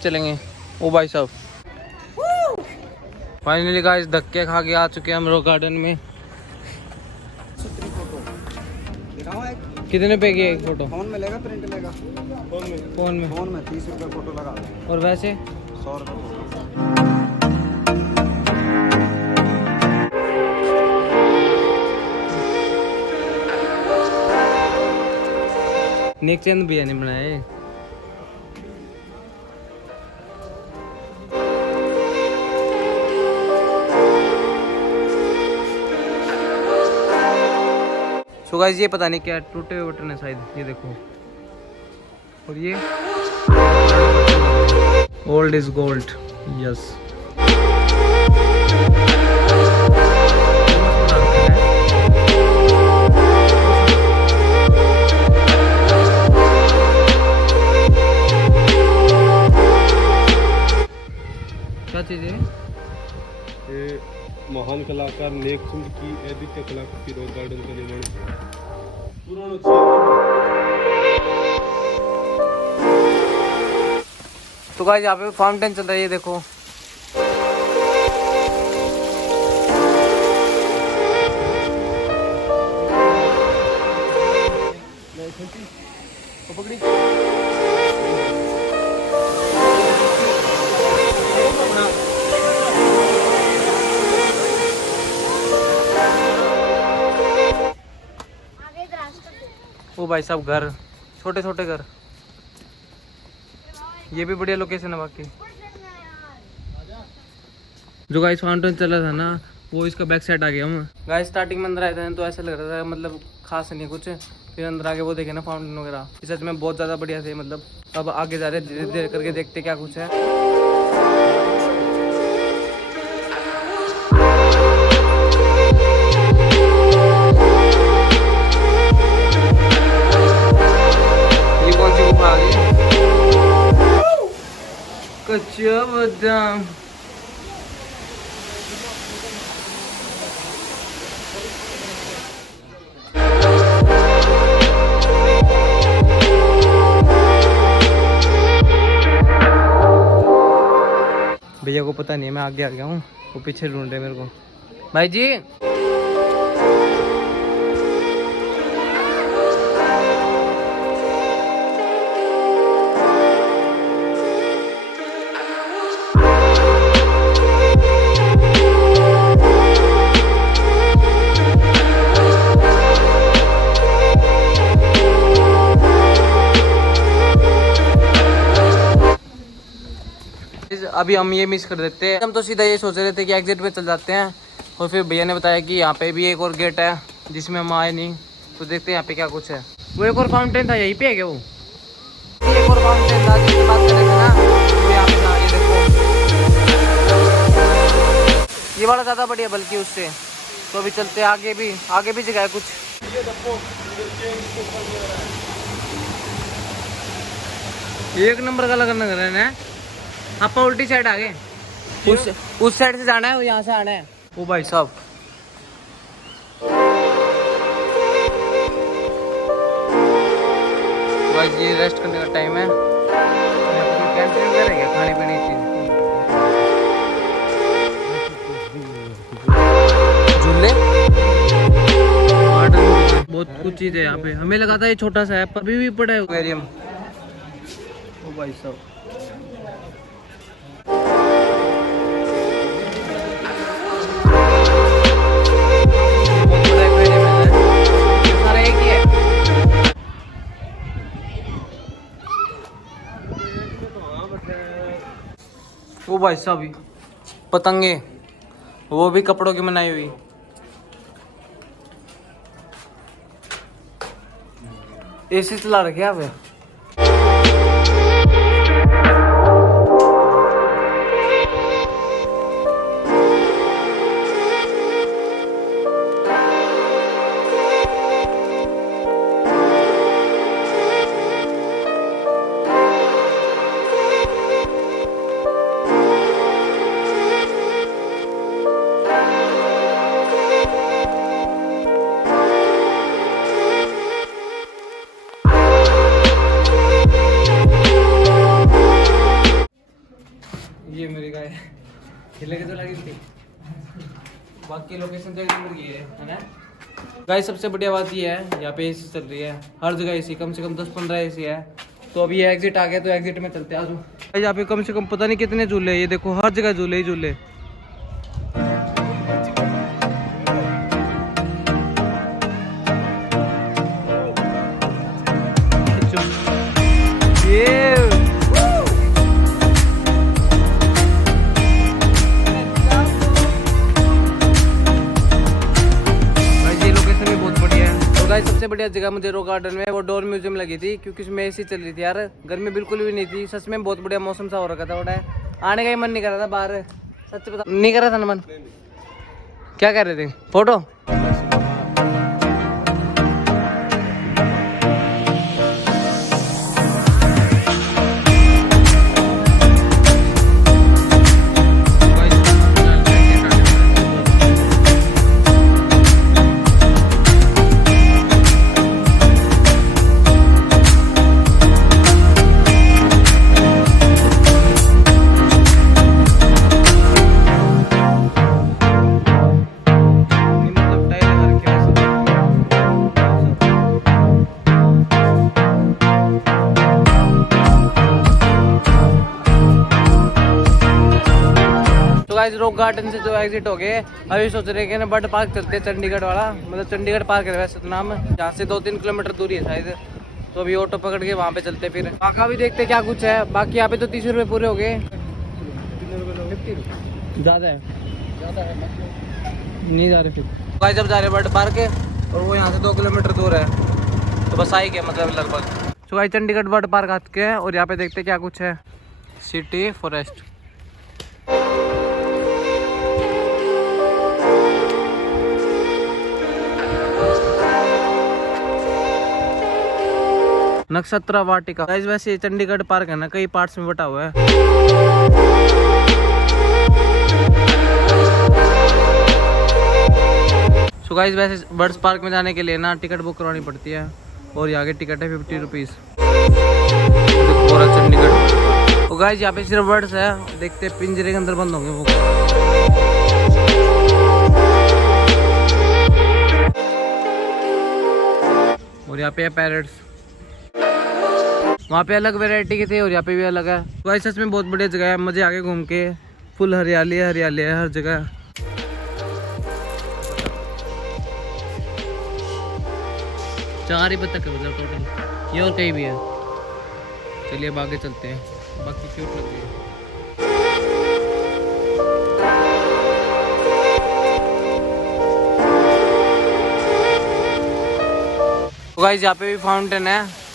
चलेंगे। ओ भाई साहब, फाइनली गाइस धक्के खा के आ चुके हैं हम रॉक गार्डन में। कितने पे की एक फोटो? फोन में लेगा, प्रिंट लेगा। फोन में 30 रुपये फोटो लगा। और वैसे 100 रुपये। नेक चंद भैया ने बनाए। सो गाइस ये पता नहीं क्या टूटे हुए बटन है शायद, ये देखो। और ये ओल्ड इज गोल्ड। यस, क्या चीज है ये? महान कलाकार नेकचंद की आदित्य कलाकृति रॉक गार्डन का निर्माण तो गाइस यहाँ पे फाउंटेन चल रहा है, ये देखो। ओ भाई साहब घर, छोटे छोटे घर। ये भी बढ़िया लोकेशन है बाकी। जो गाइस फाउंटेन चल रहा था ना, वो इसका बैक साइड आ गया हम। गाइस स्टार्टिंग में अंदर आए थे तो ऐसा लग रहा था मतलब खास नहीं कुछ, फिर अंदर आके वो देखे ना फाउंटेन वगैरह, सच में बहुत ज़्यादा बढ़िया थे। मतलब अब आगे जा रहे धीरे धीरे करके देखते क्या कुछ है। ये कौन सी गुफा आ गई? कच्चा बादाम। भैया को पता नहीं है मैं आगे आ गया हूँ, वो पीछे ढूंढ रहे मेरे को। भाई जी, अभी हम ये मिस कर देते हैं। हम तो सीधा ये सोच रहे थे कि एग्जिट पे चल जाते हैं, और फिर भैया ने बताया कि यहाँ पे भी एक और गेट है जिसमें हम आए नहीं, तो देखते हैं यहाँ पे क्या कुछ है। वो एक और फाउंटेन था, यहीं पे है क्या वो? एक और फाउंटेन था जिसकी बात कर रहे थे ना, वो यहाँ पे था। ये देखो, ये वाला ज़्यादा बढ़िया बल्कि उससे। तो अभी चलते हैं आगे भी जगह है कुछ। एक नंबर का लगन लग रहा है। आप उल्टी साइड आ गए, उस साइड से जाना है, यहाँ से आना है। ओ भाई साहब, गाइस ये रेस्ट करने का टाइम है। कैंटीन वगैरह है क्या खाने पीने की चीज? झूले, बहुत कुछ चीज है यहाँ पे। हमें लगा था ये छोटा सा है, पर अभी भी बड़ा है एक्वेरियम। ओ भाई साहब, ओ भाई साहब पतंगे, वो भी कपड़ों की बनाई हुई। एसी चला रखे आप? खेलने के तो लगी थी। बाकी लोकेशन तो एक नंबर की है ना गाइस। सबसे बढ़िया बात ये है यहाँ पे एसी चल रही है, हर जगह एसी, कम से कम 10-15 एसी है। तो अभी ये एग्जिट आ गया, तो एग्जिट में चलते हैं। आज यहाँ पे कम से कम पता नहीं कितने झूले हैं, ये देखो हर जगह झूले ही झूले। सबसे बढ़िया जगह मुझे रॉक गार्डन में वो डोर म्यूजियम लगी थी, क्योंकि उसमें एसी चल रही थी यार, गर्मी बिल्कुल भी नहीं थी। सच में बहुत बढ़िया मौसम सा हो रखा था, बड़ा आने का ही मन नहीं कर रहा था बाहर, सच बता नहीं कर रहा था ना मन। क्या कर रहे थे? फोटो? रॉक गार्डन से जो एग्जिट हो गए, अभी सोच रहे हैं बर्ड पार्क चलते हैं, चंडीगढ़ वाला, मतलब चंडीगढ़ पार्क है वैसे तो नाम, जहाँ से 2-3 किलोमीटर दूरी है शायद। तो अभी ऑटो पकड़ के वहाँ पे चलते हैं, फिर बाका भी देखते क्या कुछ है। बाकी यहाँ पे तो 30 रुपये पूरे हो गए। ज़्यादा है नहीं जा रहे फिर भाई, जब जा रहे बर्ड पार्क है और वो यहाँ से 2 किलोमीटर दूर है, तो बस आ ही गया मतलब लगभग। तो भाई चंडीगढ़ बर्ड पार्क आ चुके हैं और यहाँ पे देखते क्या कुछ है। सिटी फॉरेस्ट, नक्षत्रा वाटिका। गाइस वैसे चंडीगढ़ पार्क है ना, कई पार्ट्स में बटा हुआ है। सो गाइस वैसे बर्ड्स पार्क में जाने के लिए ना टिकट बुक करवानी पड़ती है, और यहाँ की टिकट है 50 रुपीज़। पूरा चंडीगढ़। तो गाइस यहाँ पे सिर्फ बर्ड्स है, देखते हैं पिंजरे के अंदर बंद होंगे वो। और यहाँ पे है पैरट्स, वहाँ पे अलग वैरायटी के थे और यहाँ पे भी अलग है। भाई सच में बहुत बढ़िया जगह है, मजे आगे घूम के, फुल हरियाली है, हरियाली है हर जगह। 4 ही बतख है मतलब टोटल, ये और कहीं भी है। चलिए अब आगे चलते हैं, बाकी क्यूट लग रही है। तो गाइस यहाँ पे भी फाउंटेन है,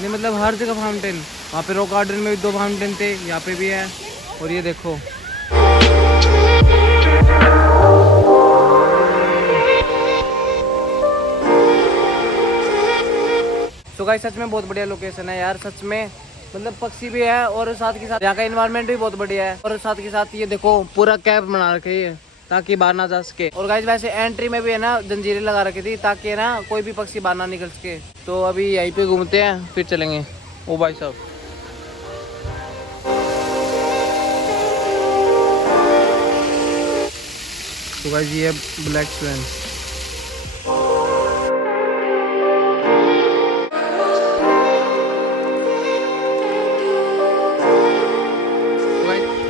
नहीं मतलब हर जगह फाउंटेन। वहाँ पे रॉक गार्डन में भी 2 फाउंटेन थे, यहाँ पे भी है। और ये देखो तो गाइस सच में बहुत बढ़िया लोकेशन है यार, सच में मतलब पक्षी भी है और साथ के साथ यहाँ का एनवायरनमेंट भी बहुत बढ़िया है। और साथ के साथ ये देखो पूरा कैंप बना रखे है ताकि बाहर ना जा सके। और गाइस वैसे एंट्री में भी है ना जंजीरें लगा रखी थी ताकि ना कोई भी पक्षी बाहर ना निकल सके। तो अभी यहीं पे घूमते हैं फिर चलेंगे। ओ भाई साहब, तो गाइस ये ब्लैक स्वेन।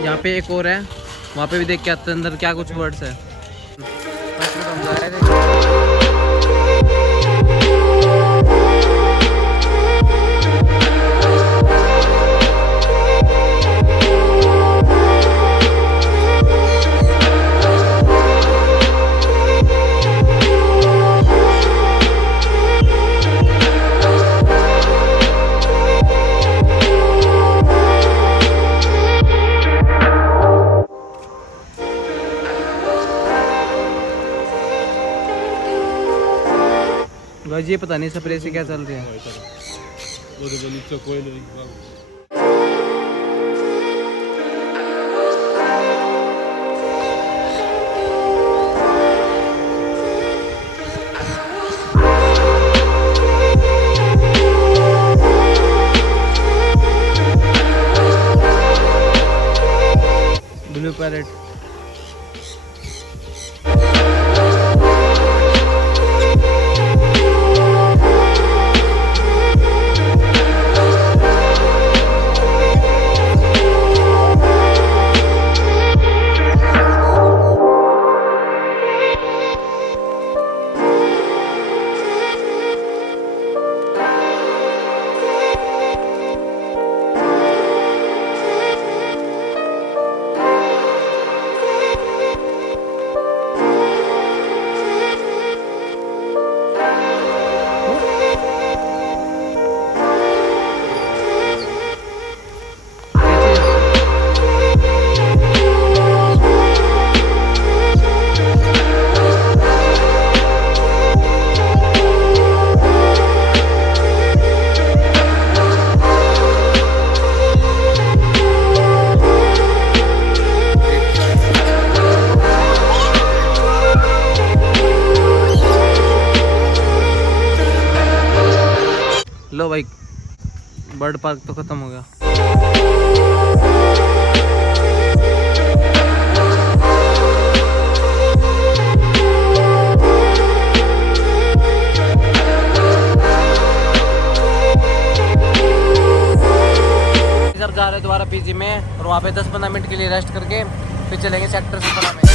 यहाँ पे एक और है, वहाँ पे भी देख के आते अंदर क्या कुछ वर्ड्स है। ये पता नहीं स्प्रे से क्या चल रही है। ब्लू का रेट। लो भाई, बर्ड पार्क तो खत्म हो गया। जा रहे हैं दोबारा पीजी में, और वहाँ पे 10-15 मिनट के लिए रेस्ट करके फिर चलेंगे सेक्टर 17 में।